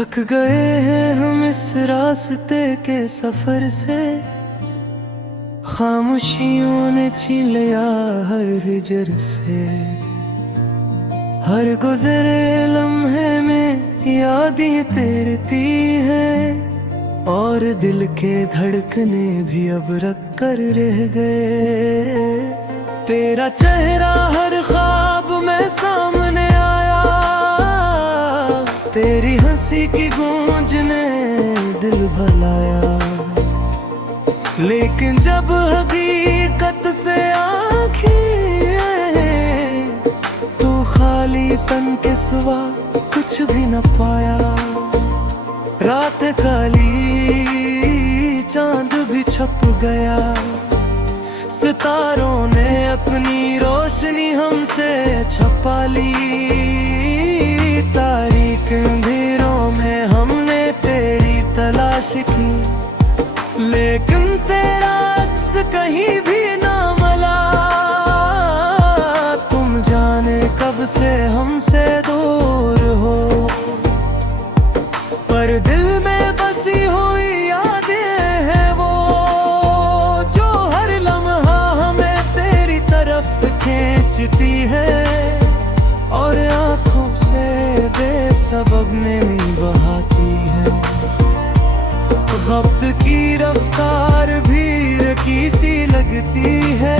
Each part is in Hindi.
थक गए हैं हम इस रास्ते के सफर से, खामोशियों ने छीन लिया हर हिजर से। हर गुजरे लम्हे में यादें तैरती हैं, और दिल के धड़कने भी अब रख कर रह गए। तेरा चेहरा हर ख्वाब में सामने आया, तेरी हंसी की गूंज ने दिल भुलाया। लेकिन जब हकीकत से आँखें तो खालीपन के सिवा कुछ भी न पाया। रात काली, चांद भी छप गया, सितारों ने अपनी रोशनी हमसे छपा ली। तारीक अंधेरों में हमने तेरी तलाश की, लेकिन तेरा अक्स कहीं भी ना मिला। तुम जाने कब से हमसे दूर हो, पर दिल में बसी हुई यादें हैं वो, जो हर लम्हा हमें तेरी तरफ खींचती है। और आँखों से बेसबब नमी बहाती है। वक्त की रफ्तार भी रकी सी लगती है,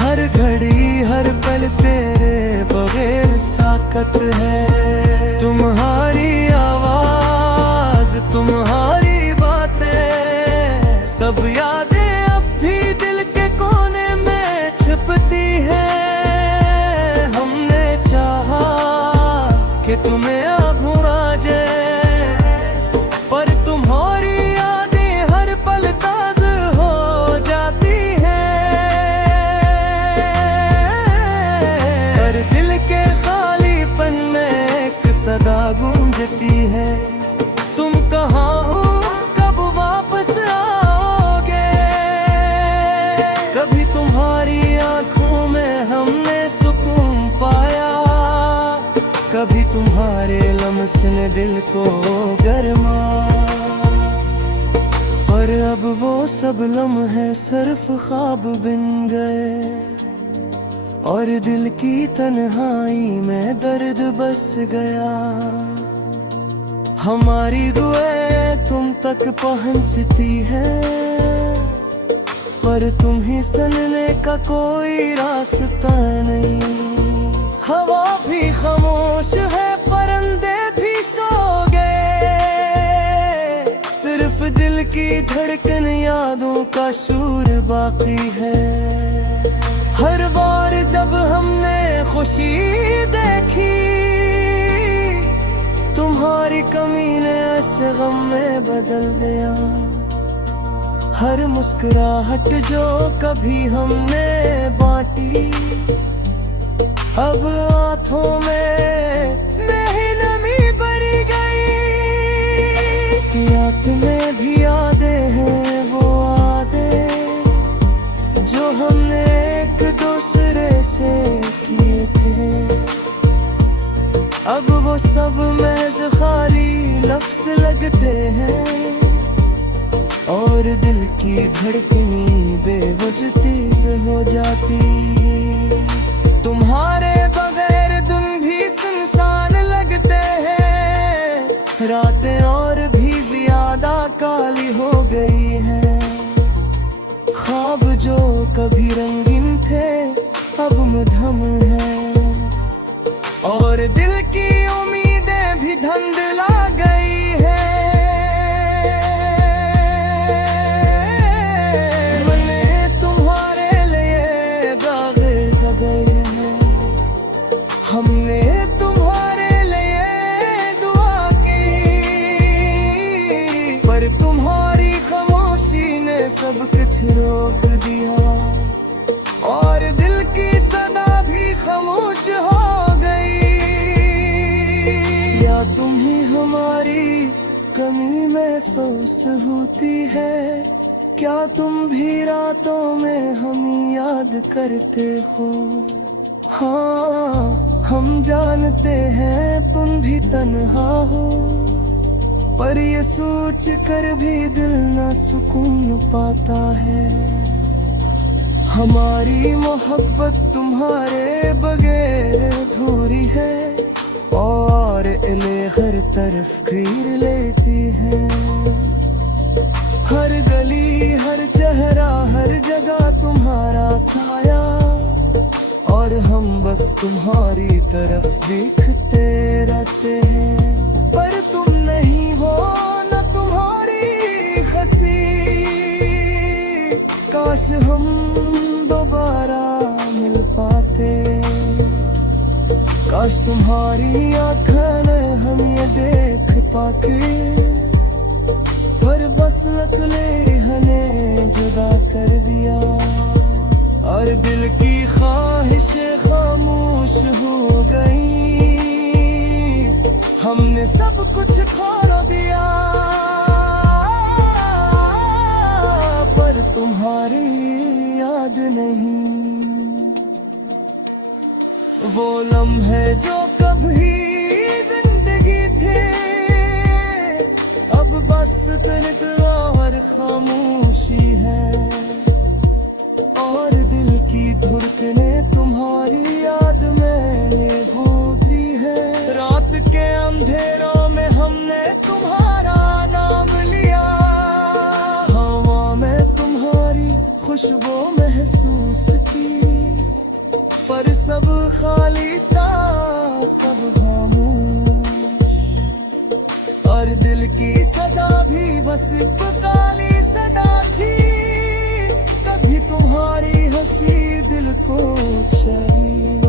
हर घड़ी हर पल तेरे बगैर साकत है। तुम्हारी आवाज, तुम्हारी बातें, सब यादें अब भी दिल के कोने में छिपती है। हमने चाहा कि तुम्हें अब भुला जाए, पर तुम्हारी यादें हर पल ताज़ा हो जाती हैं। हर दिल के खालीपन में एक सदा गूंजती है, तुम कहाँ हो, कब वापस आओगे। कभी तुम्हारी आंखों में हमने सुकून पाया, कभी तुम्हारे लम्स ने दिल को गरमा। पर अब वो सब लम्हे सिर्फ ख्वाब बन गए, और दिल की तन्हाई में दर्द बस गया। हमारी दुआएं तुम तक पहुंचती हैं, पर तुम ही सुनने का कोई रास्ता नहीं। हवा भी खामोश है, परिंदे भी सो गए, सिर्फ दिल की धड़कन यादों का शूर बाकी है। हर बार जब हमने खुशी देखी, तुम्हारी कमी ने ऐसे गम में बदल दिया। हर मुस्कुराहट जो कभी हमने बांटी, अब आँखों में नहीं नमी भर गई। याद में भी यादें हैं वो आदे, जो हमने एक दूसरे से किए थे। अब वो सब महज खाली लफ्ज़ लगते हैं, और दिल की धड़कनी बेवजह तेज हो जाती। तुम्हारे बगैर दिन भी सुनसान लगते हैं, रातें और भी ज्यादा काली हो गई हैं। ख्वाब जो कभी रंगीन थे अब मधम है, और दिल की उम्मीदें भी धुंधला गई है। मैंने तुम्हारे लिए बाग़ लगाए हैं, हमने तुम्हारे लिए दुआ की, पर तुम्हारी खामोशी ने सब कुछ रोक दिया। और दिल की सदा भी खामोश हो गई। या तुम ही हमारी कमी महसूस होती है, क्या तुम भी रातों में हमें याद करते हो। हाँ हम जानते हैं तुम भी तन्हा हो। पर ये सोच कर भी दिल ना सुकून पाता है। हमारी मोहब्बत तुम्हारे बगैर अधूरी है, और इले हर तरफ घेर लेती है। हर गली हर चेहरा हर जगह तुम्हारा साया, और हम बस तुम्हारी तरफ देखते रहते हैं। पर तुम नहीं हो न तुम्हारी हंसी, काश हम दोबारा मिल पाते। काश तुम्हारी आँखें में हम ये देख पाते, पर बस नकले हमें जुदा कर दिया। और दिल की ख्वाहिशें खामोश हो गई, हमने सब कुछ खो दिया। पर तुम्हारी याद नहीं, वो लम्हे जो कभी जिंदगी थे, अब बस तनिक और खामोशी है। और दिल की धड़कने तुम्हारी याद मैंने खो दी है। रात के अंधेरों में हमने तुम्हारा नाम लिया, हवा में तुम्हारी खुशबू महसूस की, पर सब खाली था सब खामोश। और दिल की सदा भी बस एक काली सदा थी, कभी तुम्हारी हंसी दिल को चाहिए,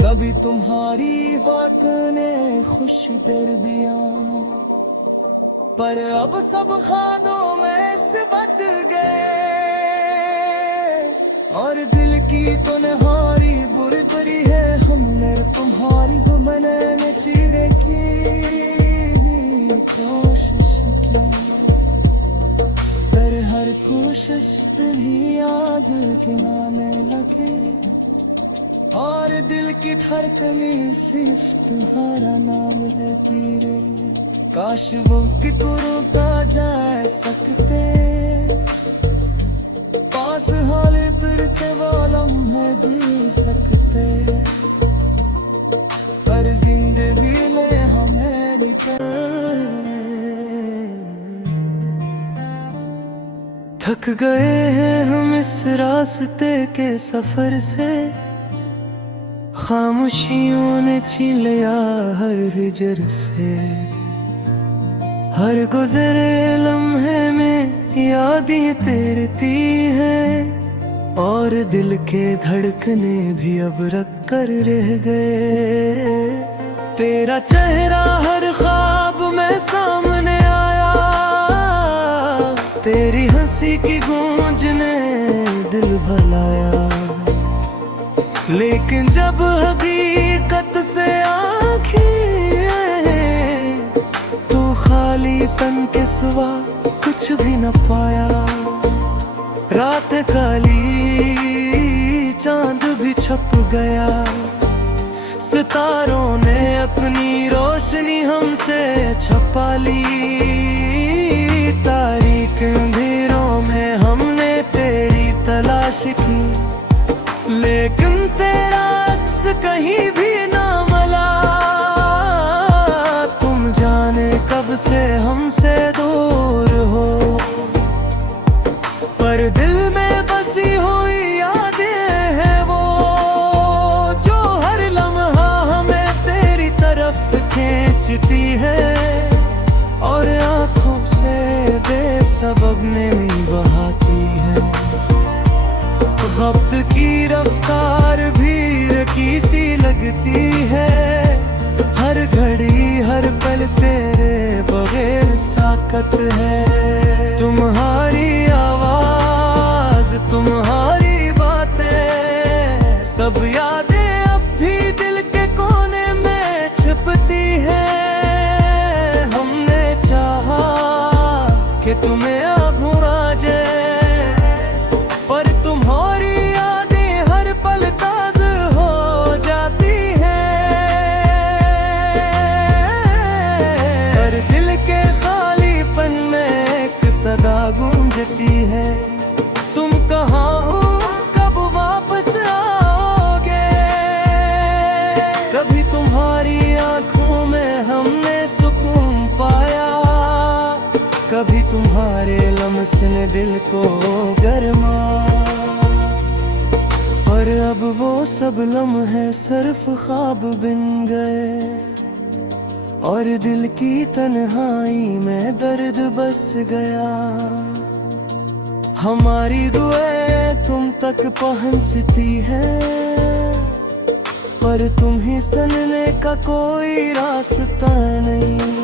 कभी तुम्हारी बात ने खुशी कर दिया। पर अब सब खादों में से बदल गए, और दिल की तो नहारी बुरी परी है। हमने तुम्हारी हो बनाने चीज़ें की कोशिश की, पर हर कोशिश भी याद गिनाने लगे। और दिल की धड़कने सिर्फ तुम्हारा नाम लेती रही। काश वो कितनों का जा सकते, पास हाल फिर से वो लम्हे जी सकते, पर जिंदगी ने हमें निकल। थक गए हैं हम इस रास्ते के सफर से, खामोशियों ने छीन लिया हर हिजर से। हर गुजरे लम्हे में यादें तैरती हैं, और दिल के धड़कने भी अब रख कर रह गए। तेरा चेहरा हर ख्वाब में सामने आया, तेरी हंसी की गूंज ने दिल भुलाया। लेकिन जब हकीकत से आँखें तो खालीपन के सिवा कुछ भी न पाया। रात काली चांद भी छप गया, सितारों ने अपनी रोशनी हमसे छपा ली। तारीख अंधेरों में हमने तेरी तलाश की, लेकिन तेरा अक्स कहीं भी ना मिला। तुम जाने कब से हमसे दूर हो, पर दिल में बसी हुई यादें हैं वो, जो हर लम्हा हमें तेरी तरफ खींचती है। और आँखों से बेसबब नमी बहाती है। वक्त की रफ्तार भी रकी सी लगती है, हर घड़ी हर पल तेरे बगैर साकत है। तुम्हारी आवाज तुम्हारी बातें सब यादें अब भी दिल के कोने में छिपती है। हमने चाहा कि तुम्हें अब भुला जाए, पर तुम्हारी यादें हर पल ताज़ा हो जाती हैं। कभी तुम्हारे लम्स ने दिल को गरमा, पर अब वो सब लम्हे सिर्फ ख्वाब बन गए, और दिल की तन्हाई में दर्द बस गया। हमारी दुआएं तुम तक पहुंचती हैं, पर तुम ही सुनने का कोई रास्ता नहीं।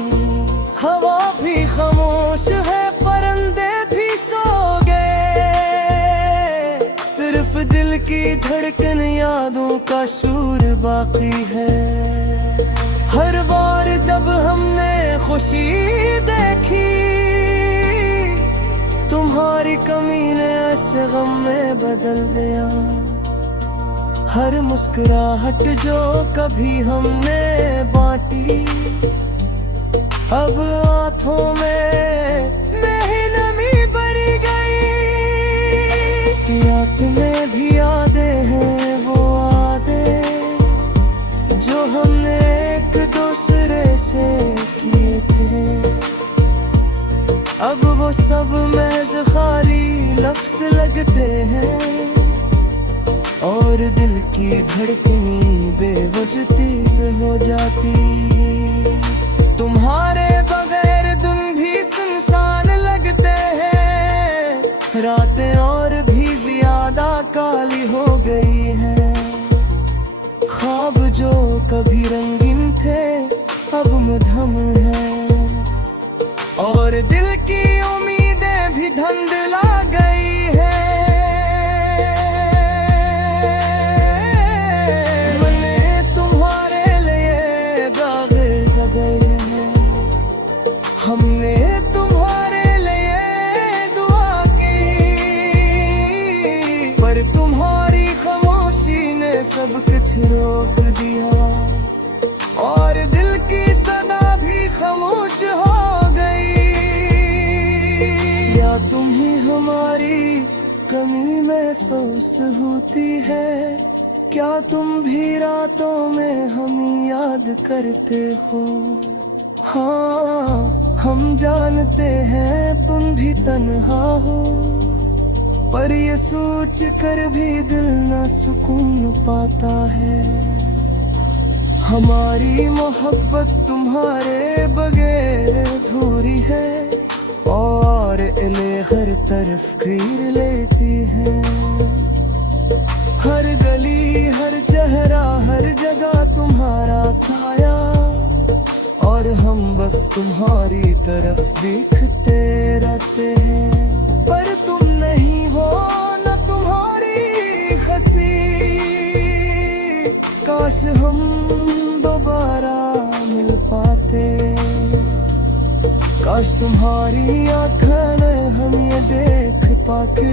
हवा भी खामोश है, परिंदे भी सो गए, सिर्फ दिल की धड़कन यादों का शूर बाकी है। हर बार जब हमने खुशी देखी, तुम्हारी कमी ने ऐसे गम में बदल दिया। हर मुस्कुराहट जो कभी हमने बांटी, अब आँखों में नहीं नमी भर गई। याद में भी यादें हैं वो यादें जो हमने एक दूसरे से किए थे, अब वो सब महज खाली लफ्ज़ लगते हैं, और दिल की धड़कनी बेवजह तेज हो जाती। तुम्हारे बगैर दिन भी सुनसान लगते हैं, रातें और भी ज्यादा काली हो गई हैं। ख्वाब जो कभी रंगीन थे अब मधम है, और दिल की उम्मीदें भी धुंधला गई है। मैंने तुम्हारे लिए बाग़ लगाए हैं, हमने तुम्हारे लिए दुआ की, पर तुम्हारी खामोशी ने सब कुछ रोक दिया, और दिल की सदा भी खामोश हो गई। या तुम ही हमारी कमी महसूस होती है, क्या तुम भी रातों में हमें याद करते हो? हाँ, हम जानते हैं तुम भी तन्हा हो, पर ये सोच कर भी दिल ना सुकून पाता है। हमारी मोहब्बत तुम्हारे बगैर अधूरी है, और इले हर तरफ घेर लेती है। हर गली हर चेहरा हर जगह तुम्हारा साया, और हम बस तुम्हारी तरफ देखते रहते हैं, पर तुम नहीं हो न तुम्हारी हंसी। काश हम दोबारा मिल पाते, काश तुम्हारी आँखें ने हम ये देख पाके,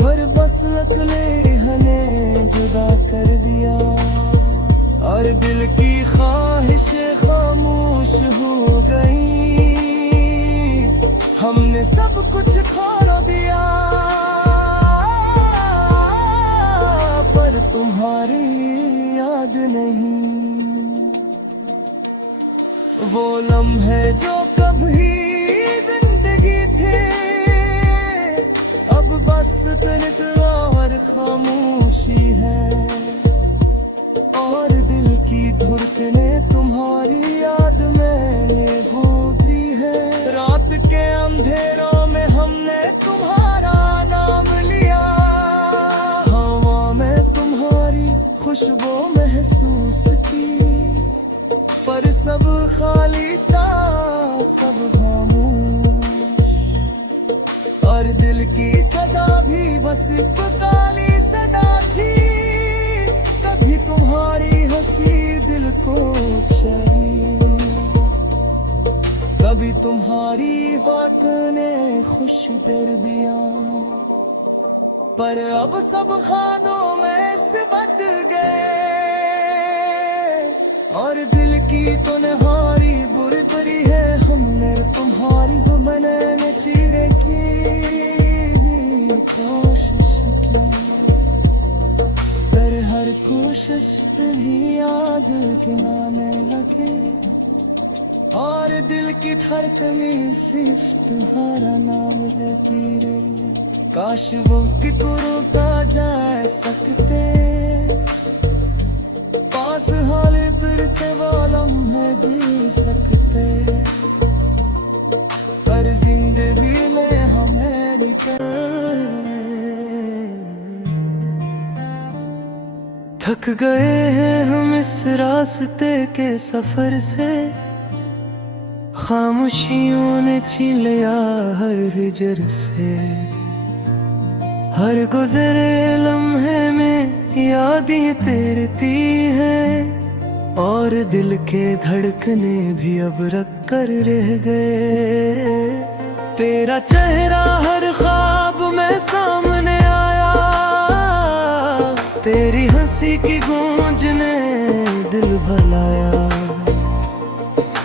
पर बस नकले हमें जुदा कर दिया, और दिल की ख्वाहिशें खामोश हो गई। हमने सब कुछ खो दिया, पर तुम्हारी याद नहीं। वो लम्हे जो कभी जिंदगी थे, अब बस तनिक और खामोशी है, और दिल की धड़कने तुम्हारी याद मैंने भूली है। रात के अंधेरों में हमने तुम्हारा नाम लिया, हवा में तुम्हारी खुशबू महसूस की, पर सब खाली था सब खामोश, और दिल की सदा भी बस काली सदा थी। कभी तुम्हारी हंसी दिल को चाहिए, कभी तुम्हारी बात ने खुश कर दिया, पर अब सब खादों में से बदल गए, और दिल की तो नहारी बुरी परी है। हमने तुम्हारी हो बनाने चीज़ें की कोशिश की, पर हर कोशिश भी याद गिनाने लगे, और दिल की धड़कनें सिर्फ तुम्हारा नाम लेती रहे। काश वो कितनों का जा सकते पास, हाल फिर से वो लम्हे जी सकते, पर जिंदगी में हमें थक गए हैं हम इस रास्ते के सफर से, खामोशियों ने छीन लिया हर हिजर से। हर गुजरे लम्हे में यादें तैरती हैं, और दिल के धड़कने भी अब रख कर रह गए। तेरा चेहरा हर ख्वाब में सामने आया, तेरी हंसी की गूंज ने दिल भुलाया।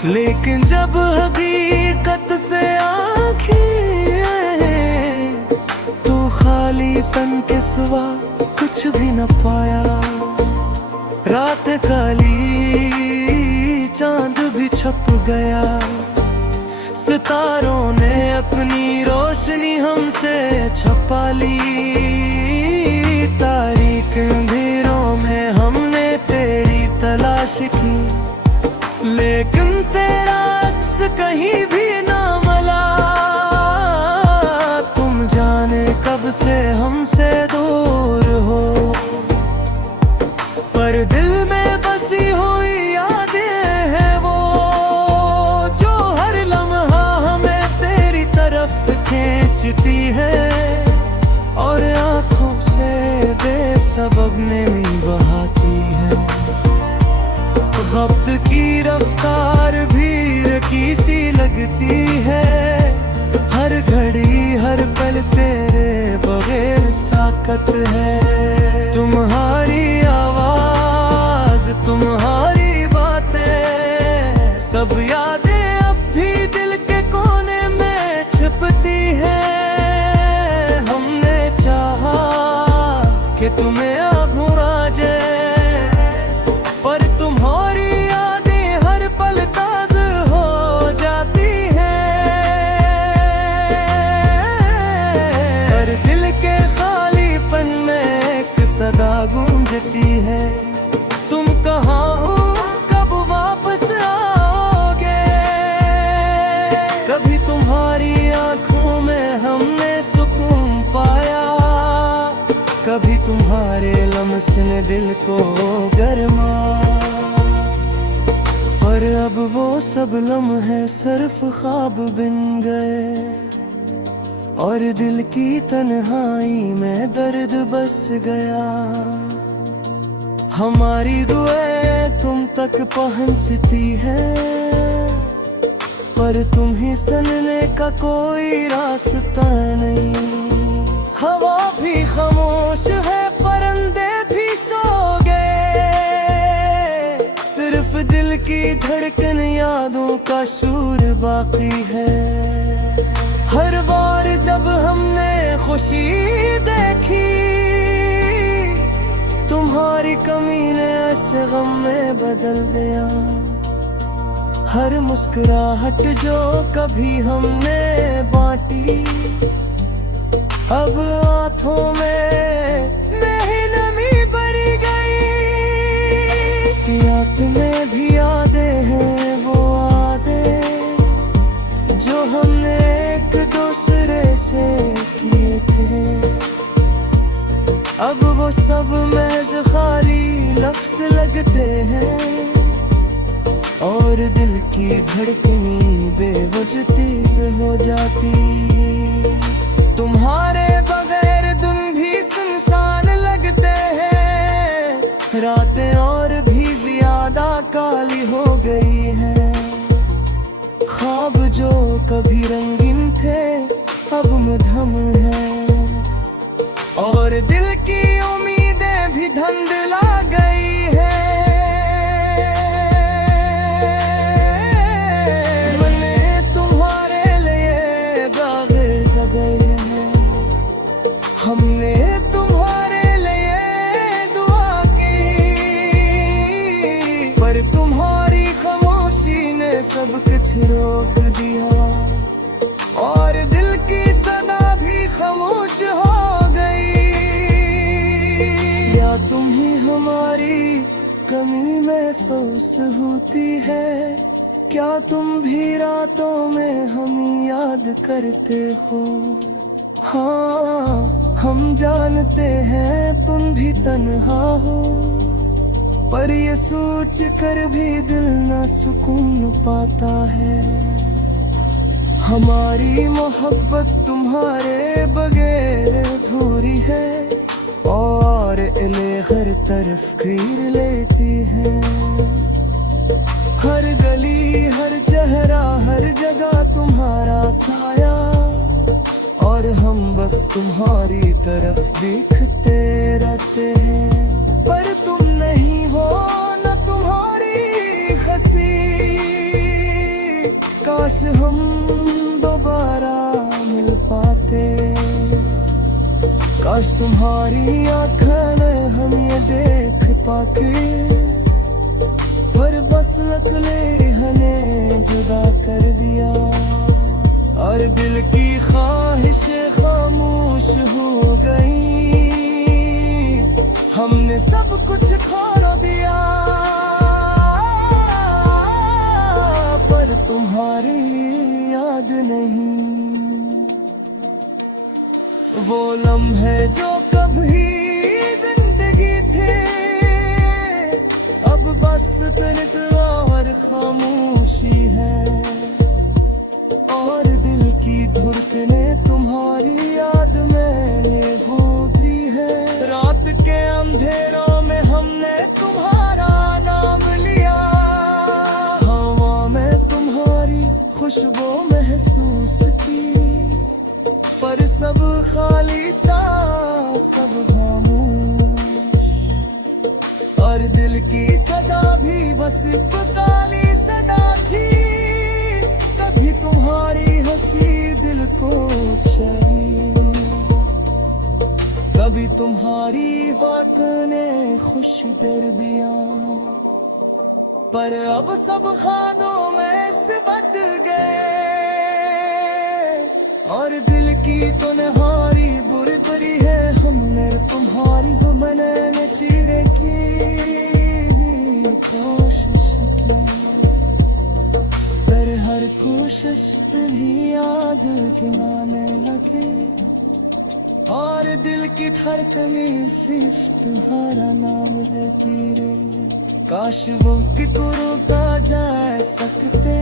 लेकिन जब हकीकत से आँखें तो खालीपन के सिवा कुछ भी न पाया। रात काली, चांद भी छप गया, सितारों ने अपनी रोशनी हमसे छपा ली। तारीख अंधेरों में हमने तेरी तलाश की, लेकिन तेरा अक्स कहीं भी ना मिला। तुम जाने कब से हमसे दूर हो, पर दिल में बसी हुई यादें हैं वो, जो हर लम्हा हमें तेरी तरफ खींचती है। और आँखों से बेसबब नमी बहाती है। वक्त की रफ्तार भी रकी सी लगती है, हर घड़ी हर पल तेरे बगैर साकत है। तुम्हारी आवाज, तुम्हारी बातें, सब यादें अब भी दिल के कोने में छिपती है। हमने चाहा कि तुम्हें अब भुला जाए, पर तुम्हारी यादें हर पल ताज़ा हो जाती हैं। हर दिल के खालीपन में एक सदा गूंजती है, तुम कहाँ हो, कब वापस आओगे। कभी तुम्हारी आंखों में हमने सुकून पाया, कभी तुम्हारे लम्स ने दिल को गरमा। पर अब वो सब लम्हे सिर्फ ख्वाब बन गए, और दिल की तन्हाई में दर्द बस गया। हमारी दुआएं तुम तक पहुंचती है, पर तुम ही सुनने का कोई रास्ता नहीं। हवा भी खामोश है, परिंदे भी सो गए, सिर्फ दिल की धड़कन यादों का शूर बाकी है। हर बार जब हमने खुशी देखी, तुम्हारी कमी ने ऐसे गम में बदल दिया। हर मुस्कुराहट जो कभी हमने बांटी, अब आँखों में नहीं नमी भर गई। याद में भी यादें हैं वो यादें, जो हमने एक दूसरे से किए थे। अब वो सब महज खाली लफ्ज़ लगते हैं, और दिल की धड़कनी बेवजह तेज हो जाती। तुम्हारे बगैर दिन भी सुनसान लगते हैं, रातें और भी ज्यादा काली हो गई हैं। ख्वाब जो कभी रंगीन थे अब मधम है, और दिल की उम्मीदें भी धुंधला गई है। मैंने तुम्हारे लिए होती है। क्या तुम भी रातों में हमें याद करते हो? हाँ, हम जानते हैं तुम भी तन्हा हो, पर ये सोच कर भी दिल ना सुकून पाता है। हमारी मोहब्बत तुम्हारे बगैर अधूरी है, और इले हर तरफ घेर लेती है। हर गली, हर चेहरा, हर जगह तुम्हारा साया, और हम बस तुम्हारी तरफ देखते रहते हैं। पर तुम नहीं हो न तुम्हारी हंसी, काश हम दोबारा मिल पाते। काश तुम्हारी आँखें में हम ये देख पाते, पर बस अकेले हमें जुदा कर दिया। और दिल की ख्वाहिशें खामोश हो गई, हमने सब कुछ खो दिया। पर तुम्हारी याद नहीं, वो लम्हे जो कभी जिंदगी थे, अब बस तनिक और खामोशी है। और दिल की धड़कनें तुम्हारी याद मैंने ढूंढी है। रात के अंधेरों में हमने तुम्हारा नाम लिया, हवा में तुम्हारी खुशबू महसूस की, पर सब खाली था, सब खामोश। और दिल की सदा भी बस काली सदा थी, कभी तुम्हारी हंसी दिल को चाहिए, कभी तुम्हारी बातों ने खुशी दर दिया। पर अब सब खादों में से बदल गए, और दिल की तो नहारी बुरी परी है। हमने तुम्हारी हो बनाने चीज़ें की कोशिश की, पर हर कोशिश भी याद गिनाने लगे। और दिल की धड़कनें सिर्फ तुम्हारा नाम लेती रही। काश वो कि रुका जा सकते,